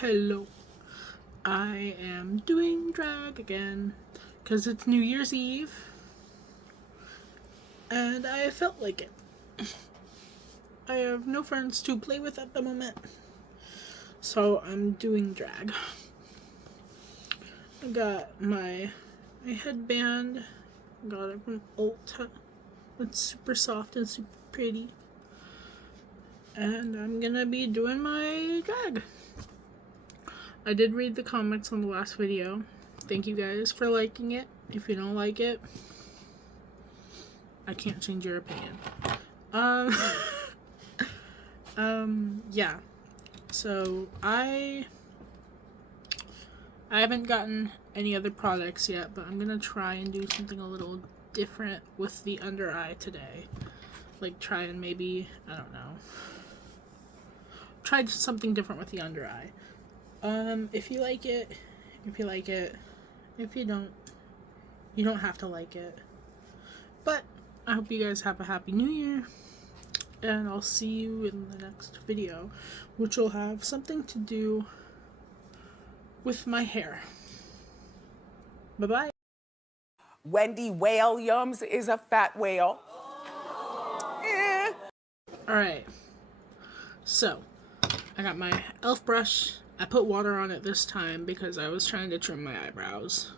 Hello. I am doing drag again because it's New Year's Eve and I felt like it. I have no friends to play with at the moment, so I'm doing drag. I got my headband, got it from Ulta. It's super soft and super pretty. And I'm gonna be doing my drag. I did read the comments on the last video. Thank you guys for liking it. If you don't like it, I can't change your opinion. Yeah. So I haven't gotten any other products yet, but I'm gonna try and do something a little different with the under eye today. Like try and maybe, I don't know, try something different with the under eye. If you like it, if you like it. If you don't have to like it. But I hope you guys have a happy new year, and I'll see you in the next video, which will have something to do with my hair. Bye bye. Wendy Williams is a fat whale. Alright, so I got my e.l.f. brush. I put water on it this time because I was trying to trim my eyebrows.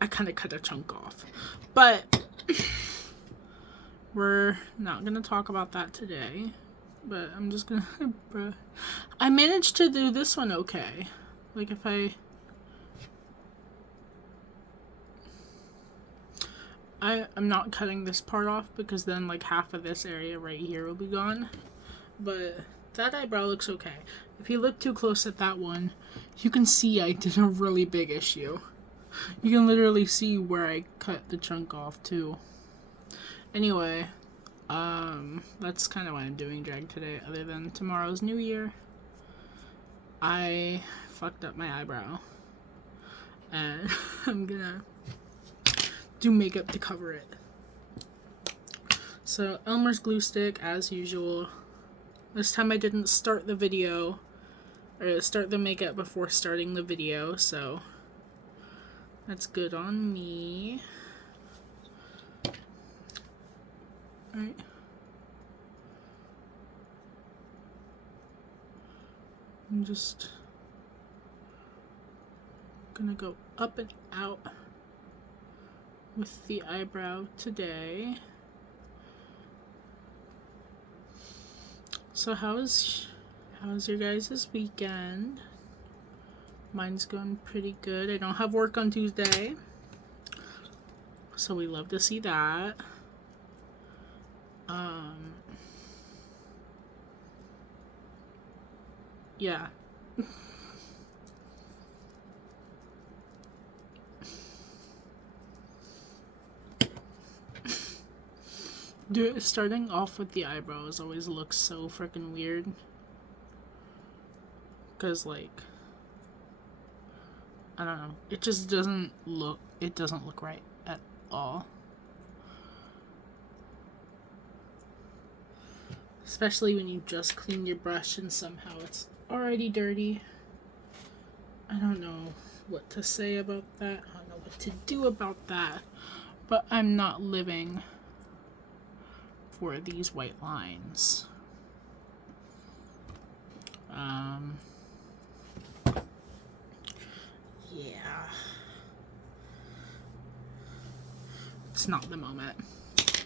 I kind of cut a chunk off, but we're not gonna talk about that today. But I'm just gonna I managed to do this one okay. Like if I'm not cutting this part off because then like half of this area right here will be gone. But that eyebrow looks okay. If you look too close at that one, you can see I did a really big issue. You can literally see where I cut the chunk off too. Anyway, that's kind of why I'm doing drag today, other than tomorrow's New Year. I fucked up my eyebrow, and I'm gonna do makeup to cover it. So, Elmer's glue stick, as usual. This time I didn't start the video, or start the makeup before starting the video, so that's good on me. Alright. I'm just gonna go up and out with the eyebrow today. So how's your guys' weekend? Mine's going pretty good. I don't have work on Tuesday, so we love to see that. Yeah. Starting off with the eyebrows always looks so freaking weird. Cause like, I don't know, it just doesn't look right at all. Especially when you just clean your brush and somehow it's already dirty. I don't know what to say about that. I don't know what to do about that. But I'm not living for these white lines. Yeah. It's not the moment.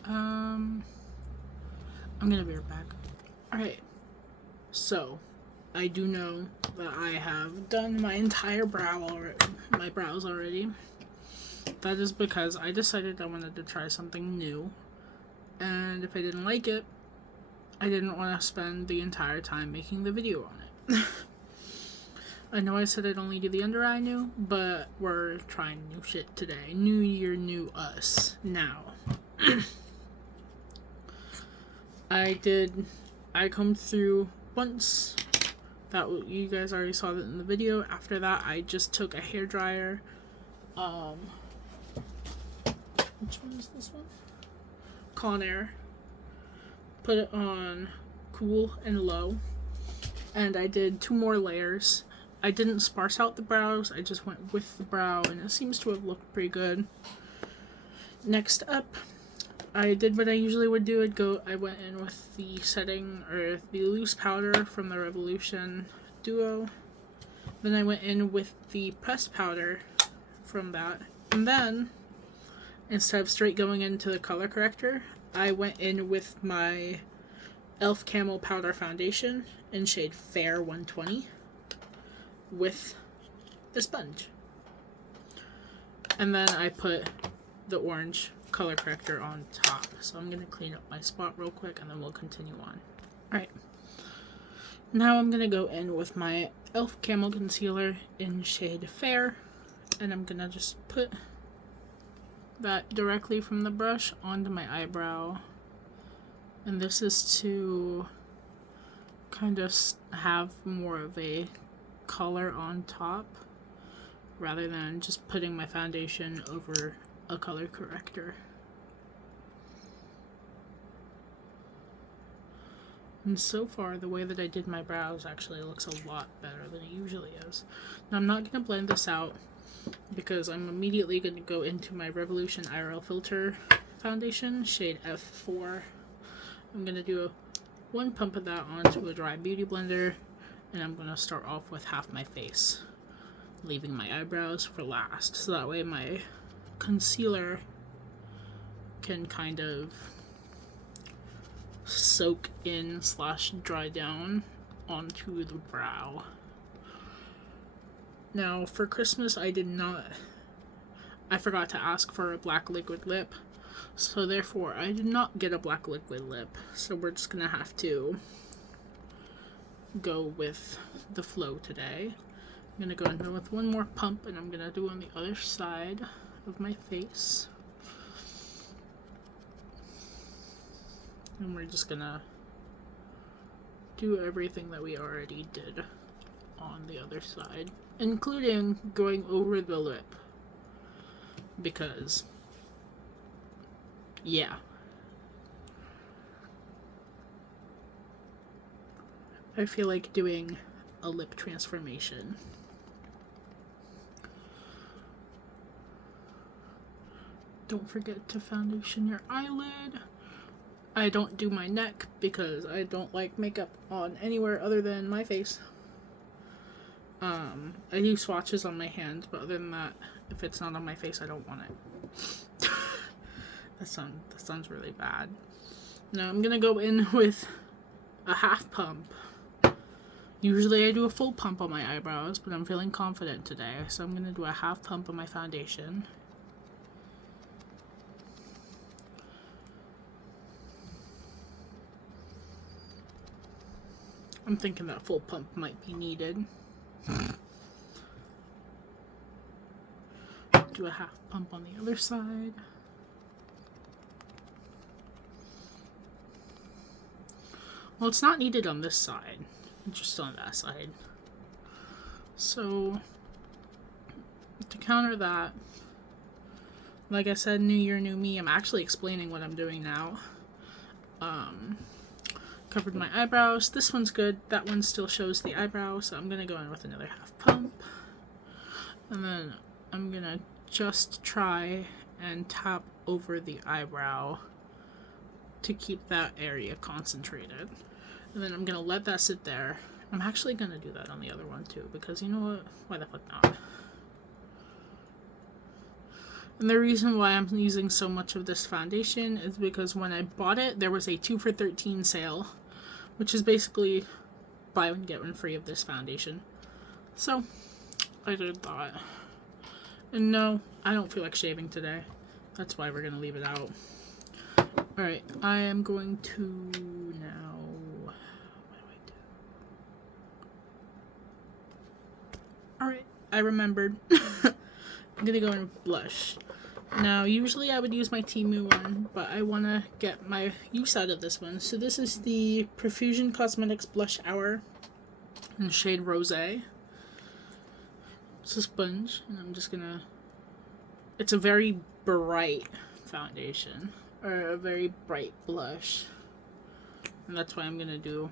I'm gonna be right back. Alright. So, I do know that I have done my entire my brows already. That is because I decided I wanted to try something new. And if I didn't like it, I didn't want to spend the entire time making the video on it. I know I said I'd only do the under eye new, but we're trying new shit today. New year, new us. Now. I combed through once. That you guys already saw that in the video. After that, I just took a hairdryer. Which one is this one? Conair. put it on cool and low, and I did 2 more layers. I didn't sparse out the brows, I just went with the brow, and it seems to have looked pretty good. Next up, I did what I usually would do. I went in with the setting, or the loose powder from the Revolution Duo. Then I went in with the pressed powder from that. And then, instead of straight going into the color corrector, I went in with my e.l.f. Camo Powder Foundation in shade Fair 120 with the sponge. And then I put the orange color corrector on top. So I'm going to clean up my spot real quick and then we'll continue on. Alright. Now I'm going to go in with my e.l.f. Camo Concealer in shade Fair. And I'm going to just put that directly from the brush onto my eyebrow. And this is to kind of have more of a color on top rather than just putting my foundation over a color corrector. And so far, the way that I did my brows actually looks a lot better than it usually is. Now I'm not going to blend this out because I'm immediately going to go into my Revolution IRL Filter foundation, shade F4. I'm going to do one pump of that onto a dry beauty blender, and I'm going to start off with half my face, leaving my eyebrows for last, so that way my concealer can kind of soak in / dry down onto the brow. Now for Christmas I forgot to ask for a black liquid lip, so therefore I did not get a black liquid lip, so we're just gonna have to go with the flow today. I'm gonna go in with one more pump, and I'm gonna do on the other side of my face. And we're just gonna do everything that we already did on the other side, including going over the lip, because yeah, I feel like doing a lip transformation. Don't forget to foundation your eyelid. I don't do my neck because I don't like makeup on anywhere other than my face. I use swatches on my hand, but other than that, if it's not on my face, I don't want it. That sounds really bad. Now I'm gonna go in with a half pump. Usually I do a full pump on my eyebrows, but I'm feeling confident today, so I'm gonna do a half pump on my foundation. I'm thinking that full pump might be needed. Do a half pump on the other side. Well, it's not needed on this side, just on that side. So, to counter that, like I said, new year, new me, I'm actually explaining what I'm doing now. Covered my eyebrows. This one's good. That one still shows the eyebrow, so I'm going to go in with another half pump. And then I'm going to just try and tap over the eyebrow to keep that area concentrated. And then I'm going to let that sit there. I'm actually going to do that on the other one too, because you know what? Why the fuck not? And the reason why I'm using so much of this foundation is because when I bought it, there was a 2 for $13 sale, which is basically buy one get one free of this foundation. So, I did that. And no, I don't feel like shaving today. That's why we're going to leave it out. Alright, I am going to now... What do? Alright, I remembered. I'm gonna go in with blush. Now, usually I would use my Temu one, but I want to get my use out of this one. So this is the Profusion Cosmetics Blush Hour in shade Rosé. It's a sponge, and I'm just gonna... It's a very bright foundation, or a very bright blush. And that's why I'm going to do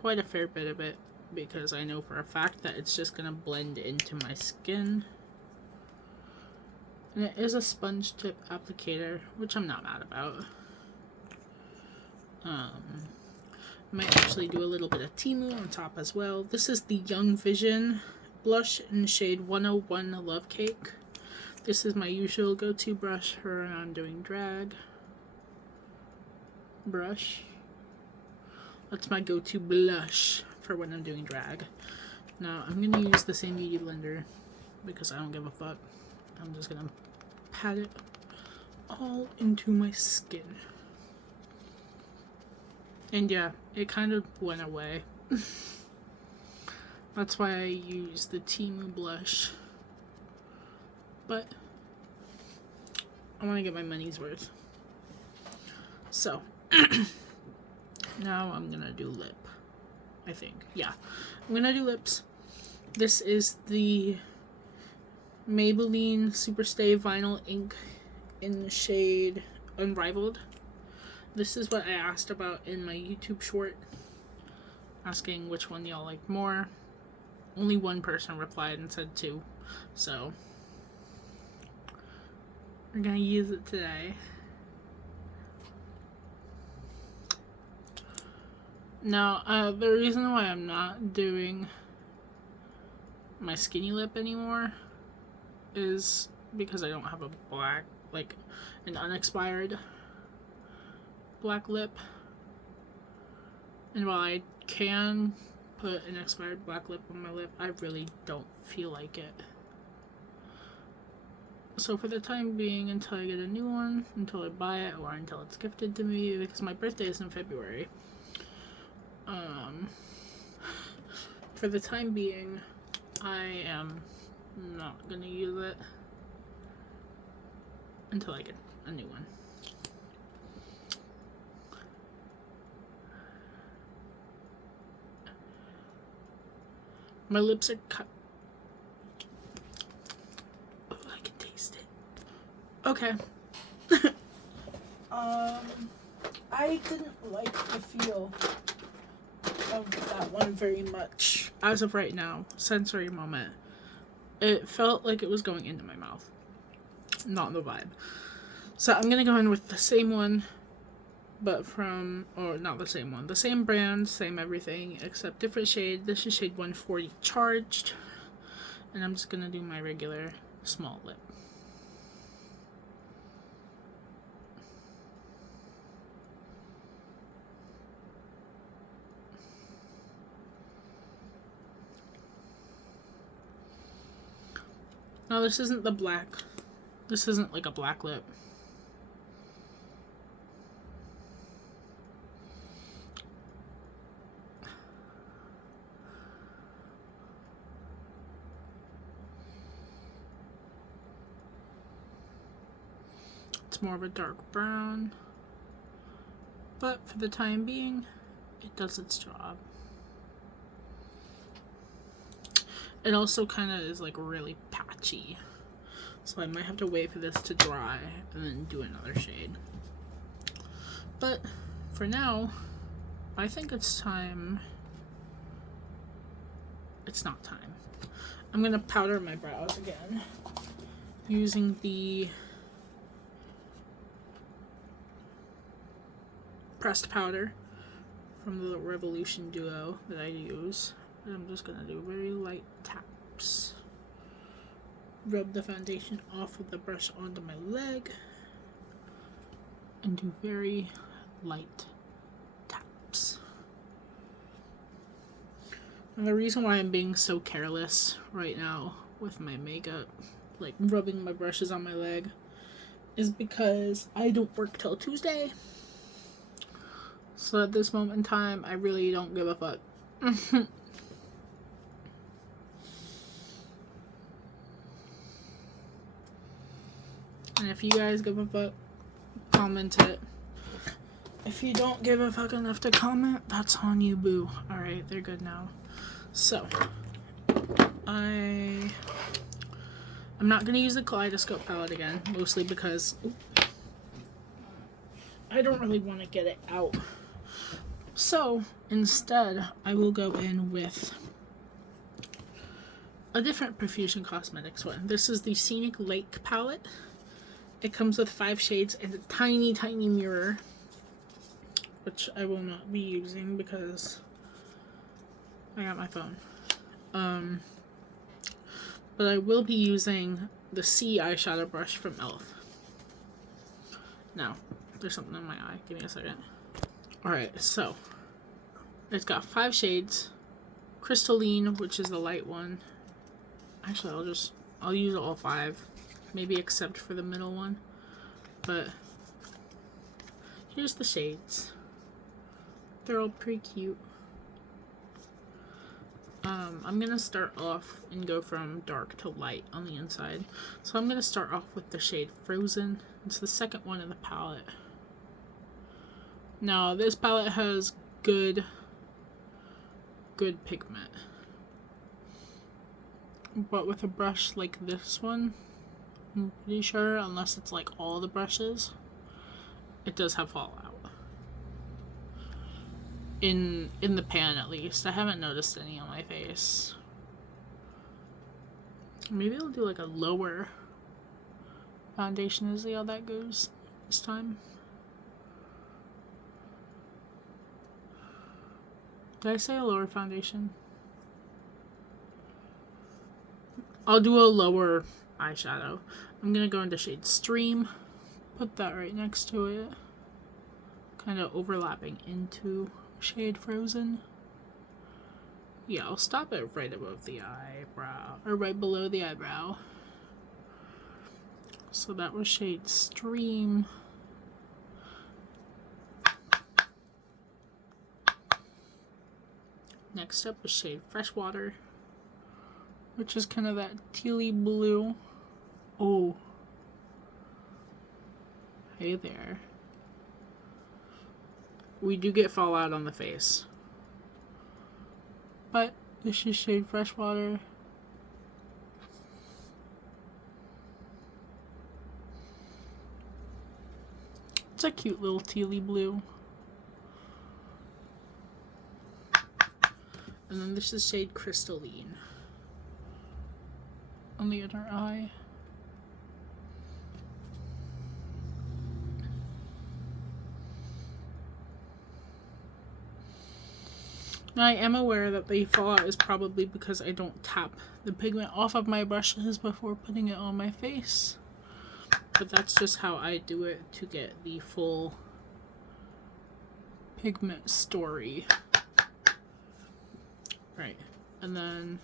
quite a fair bit of it, because I know for a fact that it's just going to blend into my skin. And it is a sponge tip applicator, which I'm not mad about. I might actually do a little bit of Temu on top as well. This is the Young Vision blush in the shade 101 Love Cake. This is my usual go-to brush for when I'm doing drag. Brush. That's my go-to blush for when I'm doing drag. Now, I'm going to use the same Beauty Blender because I don't give a fuck. I'm just going to pat it all into my skin. And yeah, it kind of went away. That's why I use the Temu blush. But I want to get my money's worth. So, now I'm going to do lip. I think. Yeah. I'm going to do lips. This is the Maybelline Superstay Vinyl Ink in the shade Unrivaled. This is what I asked about in my YouTube short, asking which one y'all like more. Only one person replied and said 2, so we're gonna use it today. Now, the reason why I'm not doing my skinny lip anymore is because I don't have a black, like an unexpired black lip. And while I can put an expired black lip on my lip, I really don't feel like it. So for the time being, until I get a new one, until I buy it, or until it's gifted to me, because my birthday is in February, for the time being, I am not gonna use it until I get a new one. My lips are cut. Oh, I can taste it. Okay. I didn't like the feel of that one very much. As of right now, sensory moment. It felt like it was going into my mouth. Not the vibe. So I'm gonna go in with the same one, but from, or not the same one, the same brand, same everything, except different shade. This is shade 140 Charged, and I'm just gonna do my regular small lip. No, this isn't the black. This isn't like a black lip. It's more of a dark brown, but for the time being, it does its job. It also kind of is like really patchy, so I might have to wait for this to dry and then do another shade. But for now, I think it's time. It's not time. I'm gonna powder my brows again using the pressed powder from the Revolution Duo that I use. And I'm just gonna do very light taps. Rub the foundation off with the brush onto my leg and do very light taps. And the reason why I'm being so careless right now with my makeup, like rubbing my brushes on my leg, is because I don't work till Tuesday. So at this moment in time, I really don't give a fuck. And if you guys give a fuck, comment it. If you don't give a fuck enough to comment, that's on you, boo. Alright, they're good now. So, I'm not going to use the Kaleidoscope palette again, mostly because I don't really want to get it out. So instead, I will go in with a different Profusion Cosmetics one. This is the Scenic Lake palette. It comes with 5 shades and a tiny, tiny mirror, which I will not be using because I got my phone. But I will be using the C eyeshadow brush from e.l.f. Now, there's something in my eye. Give me a second. Alright, so it's got 5 shades. Crystalline, which is the light one. Actually, I'll use all 5. Maybe except for the middle one. But here's the shades. They're all pretty cute. I'm gonna start off and go from dark to light on the inside. So I'm gonna start off with the shade Frozen. It's the second one in the palette. Now, this palette has good pigment. But with a brush like this one, I'm pretty sure, unless it's like all the brushes, it does have fallout. In the pan, at least. I haven't noticed any on my face. Maybe I'll do like a lower foundation and see how that goes this time. Did I say a lower foundation? I'll do a lower eyeshadow. I'm gonna go into shade Stream. Put that right next to it. Kind of overlapping into shade Frozen. Yeah, I'll stop it right above the eyebrow, or right below the eyebrow. So that was shade Stream. Next up is shade Freshwater, which is kind of that tealy blue. Oh. Hey there. We do get fallout on the face. But this is shade Freshwater. It's a cute little tealy blue. And then this is shade Crystalline on the other eye. Now, I am aware that the fallout is probably because I don't tap the pigment off of my brushes before putting it on my face. But that's just how I do it to get the full pigment story. Right, and then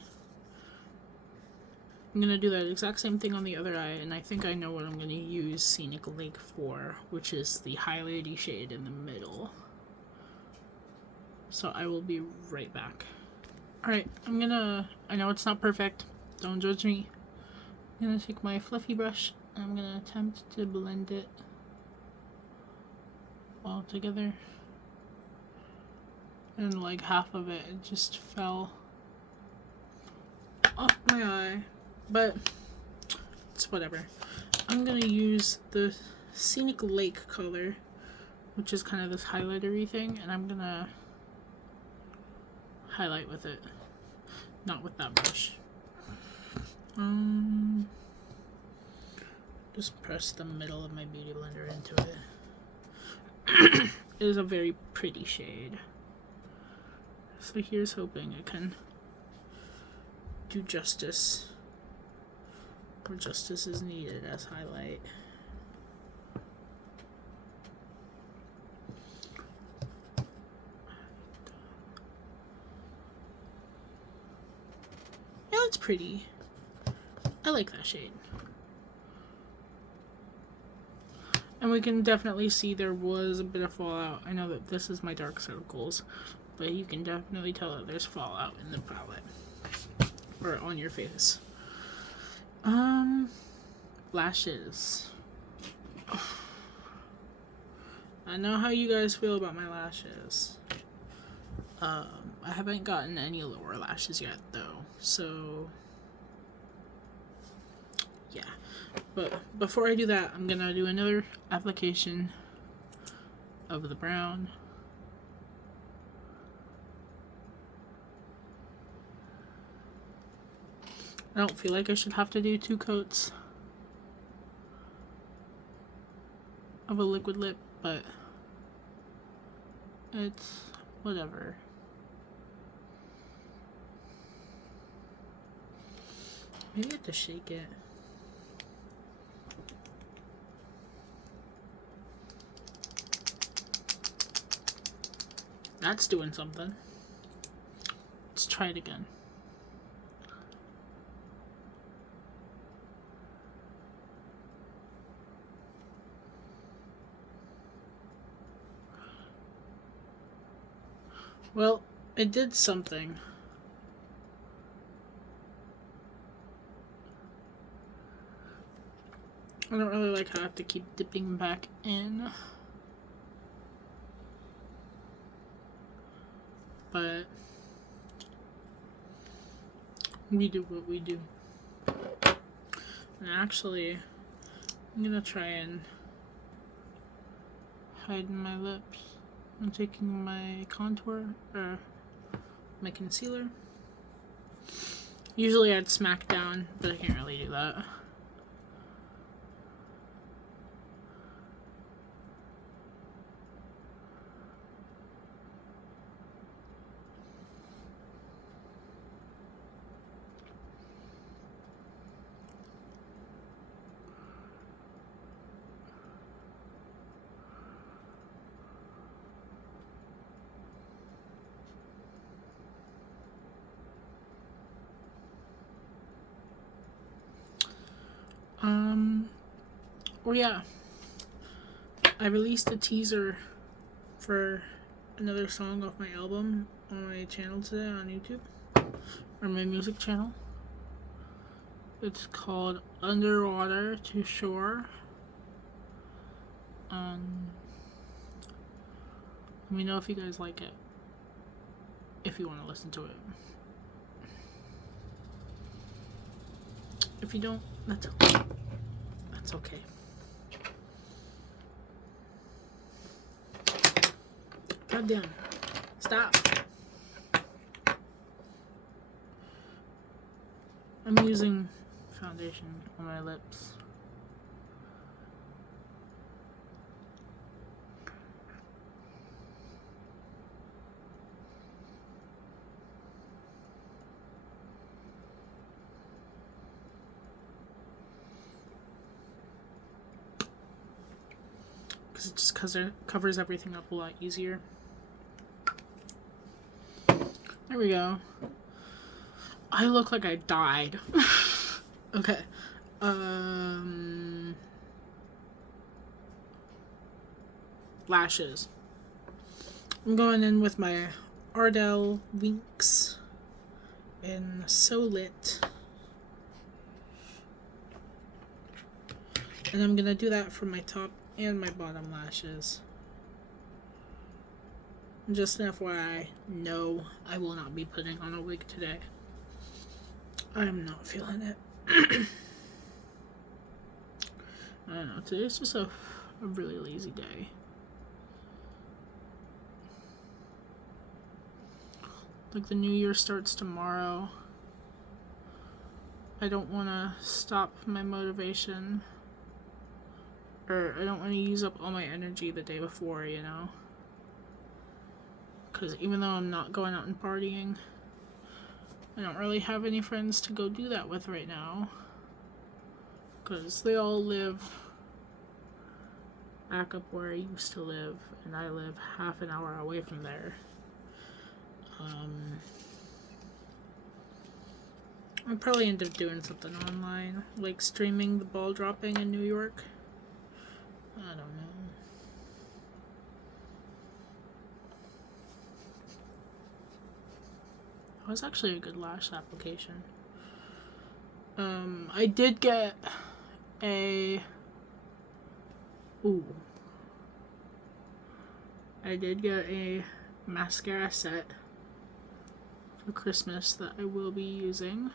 I'm going to do that exact same thing on the other eye, and I think I know what I'm going to use Scenic Lake for, which is the highlighty shade in the middle. So I will be right back. Alright, I know it's not perfect, don't judge me. I'm gonna take my fluffy brush, and I'm gonna attempt to blend it all together. And like half of it just fell off my eye, but it's whatever. I'm gonna use the Scenic Lake color, which is kind of this highlightery thing, and I'm gonna highlight with it, not with that brush. Just press the middle of my beauty blender into it. It is a very pretty shade. So here's hoping I can do justice where justice is needed as highlight. Yeah, that's pretty. I like that shade. And we can definitely see there was a bit of fallout. I know that this is my dark circles, but you can definitely tell that there's fallout in the palette. Or on your face. Lashes. I know how you guys feel about my lashes. I haven't gotten any lower lashes yet, though. So, yeah. But before I do that, I'm gonna do another application of the brown. I don't feel like I should have to do 2 coats of a liquid lip, but it's whatever. Maybe I have to shake it. That's doing something. Let's try it again. Well, it did something. I don't really like how I have to keep dipping back in. But we do what we do. And actually, I'm gonna try and hide my lips. I'm taking my contour, or my concealer. Usually I'd smack down, but I can't really do that. Well, yeah. I released a teaser for another song off my album on my channel today on YouTube, or my music channel. It's called Underwater to Shore. Let me know if you guys like it, if you want to listen to it. If you don't, that's okay. That's okay. God damn. Stop. I'm using foundation on my lips. Because it covers everything up a lot easier. There we go. I look like I died. Okay. Lashes. I'm going in with my Ardell Winks in So Lit. And I'm gonna do that for my top and my bottom lashes. Just an FYI, no, I will not be putting on a wig today. I'm not feeling it. I don't know, today's just a really lazy day. Like, the new year starts tomorrow. I don't want to stop my motivation. Or I don't want to use up all my energy the day before, you know? Because even though I'm not going out and partying, I don't really have any friends to go do that with right now. Because they all live back up where I used to live, and I live half an hour away from there. I'll probably end up doing something online, like streaming the ball dropping in New York. I don't know. That was actually a good lash application. I did get a... I did get a mascara set for Christmas that I will be using.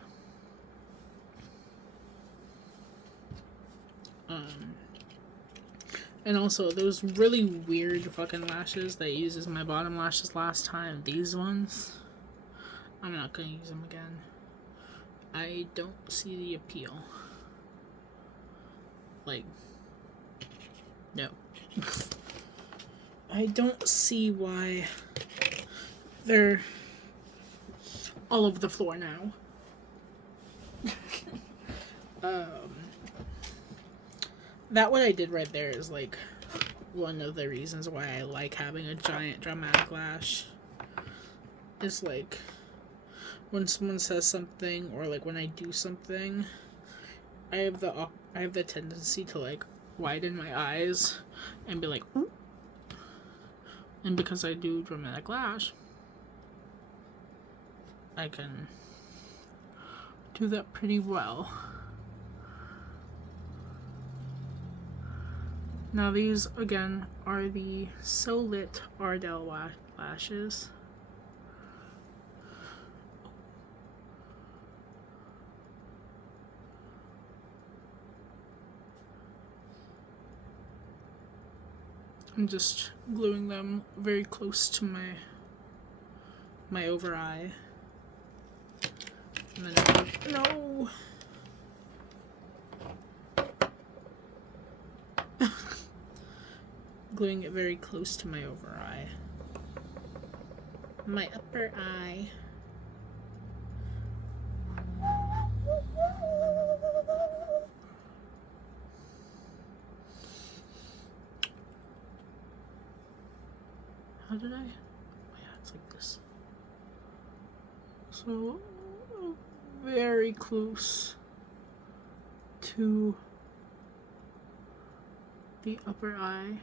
And also, those really weird fucking lashes that I used as my bottom lashes last time, these ones, I'm not gonna use them again. I don't see the appeal. Like, no. I don't see why they're all over the floor now. That what I did right there is like one of the reasons why I like having a giant dramatic lash. Is like when someone says something or like when I do something, I have the tendency to like widen my eyes and be like, ooh. And because I do dramatic lash, I can do that pretty well. Now these, again, are the So Lit Ardell lashes. I'm just gluing them very close to my over eye. And then, no! Gluing it very close to my over eye. My upper eye. How did I? Oh yeah, it's like this. So, very close to the upper eye.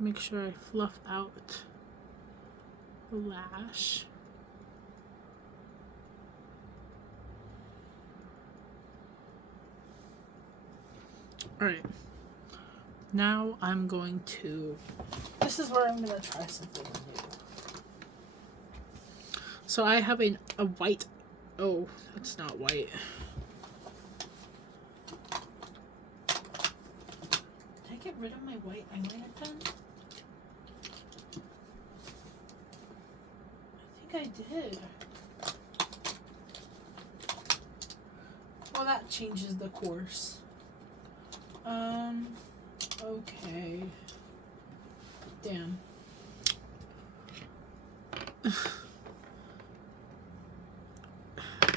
Make sure I fluff out the lash. Alright. Now I'm going to... This is where I'm going to try something new. So I have a white... Oh, it's not white. Did I get rid of my white eyeliner pen? I think I did. Well, that changes the course. Okay. Damn.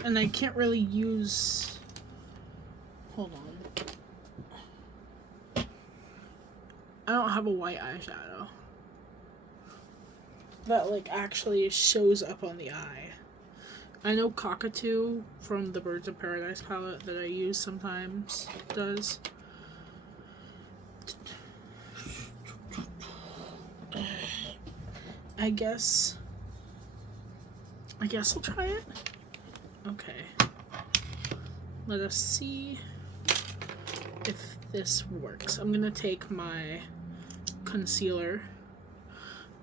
And I can't really use... Hold on. I don't have a white eyeshadow that like actually shows up on the eye. I know Cockatoo from the Birds of Paradise palette that I use sometimes does. I guess I'll try it. Okay. Let us see if this works. I'm gonna take my concealer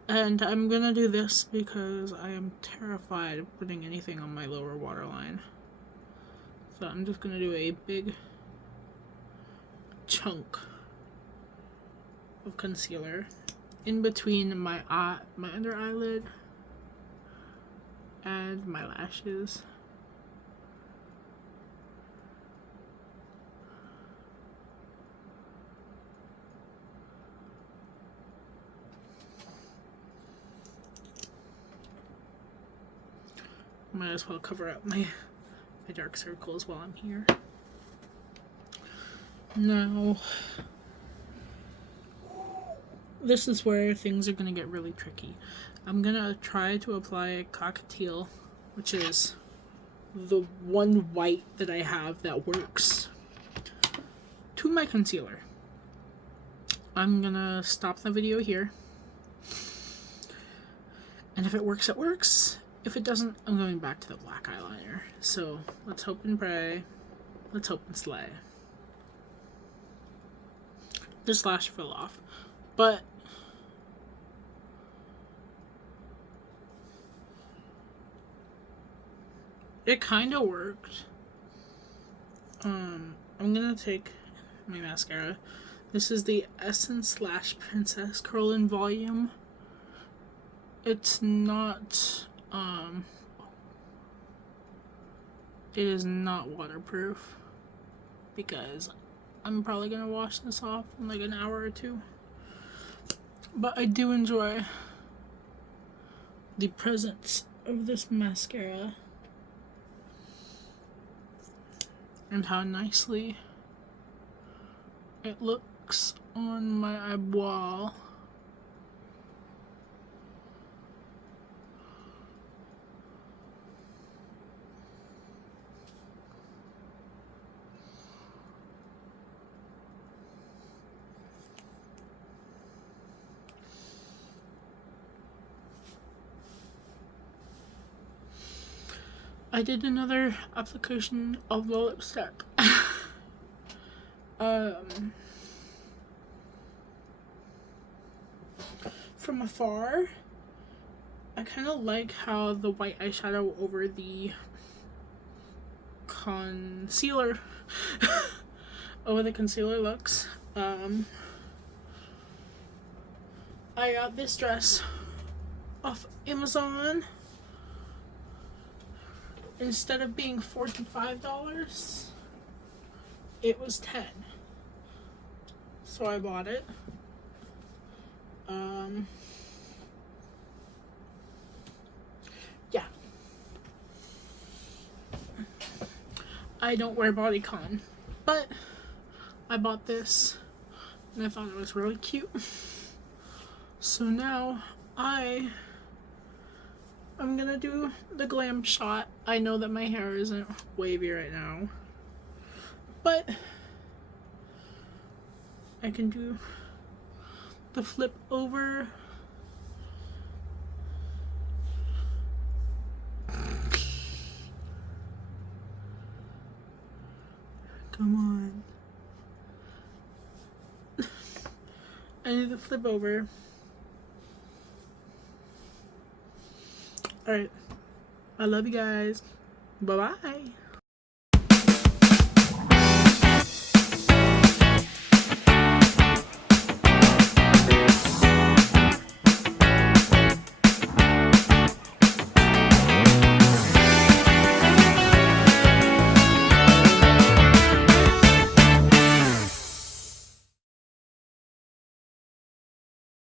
and I'm gonna do this because I am terrified of putting anything on my lower waterline. So I'm just gonna do a big chunk of concealer in between my under eyelid and my lashes. Might as well cover up my dark circles while I'm here. Now, this is where things are going to get really tricky. I'm going to try to apply Cockatiel, which is the one white that I have that works, to my concealer. I'm going to stop the video here. And if it works, it works. If it doesn't, I'm going back to the black eyeliner. So, let's hope and pray. Let's hope and slay. This lash fell off. But it kind of worked. I'm gonna take my mascara. This is the Essence Lash Princess Curl in Volume. It's not, It is not waterproof because I'm probably gonna wash this off in like an hour or two. But I do enjoy the presence of this mascara and how nicely it looks on my eyeball. I did another application of the lipstick. From afar, I kind of like how the white eyeshadow over the concealer looks. I got this dress off Amazon. Instead of being $45, it was $10. So I bought it. Yeah. I don't wear bodycon, but I bought this and I thought it was really cute. So now I'm gonna do the glam shot. I know that my hair isn't wavy right now, but I can do the flip over. Come on. I need to flip over. Alright. I love you guys. Bye-bye.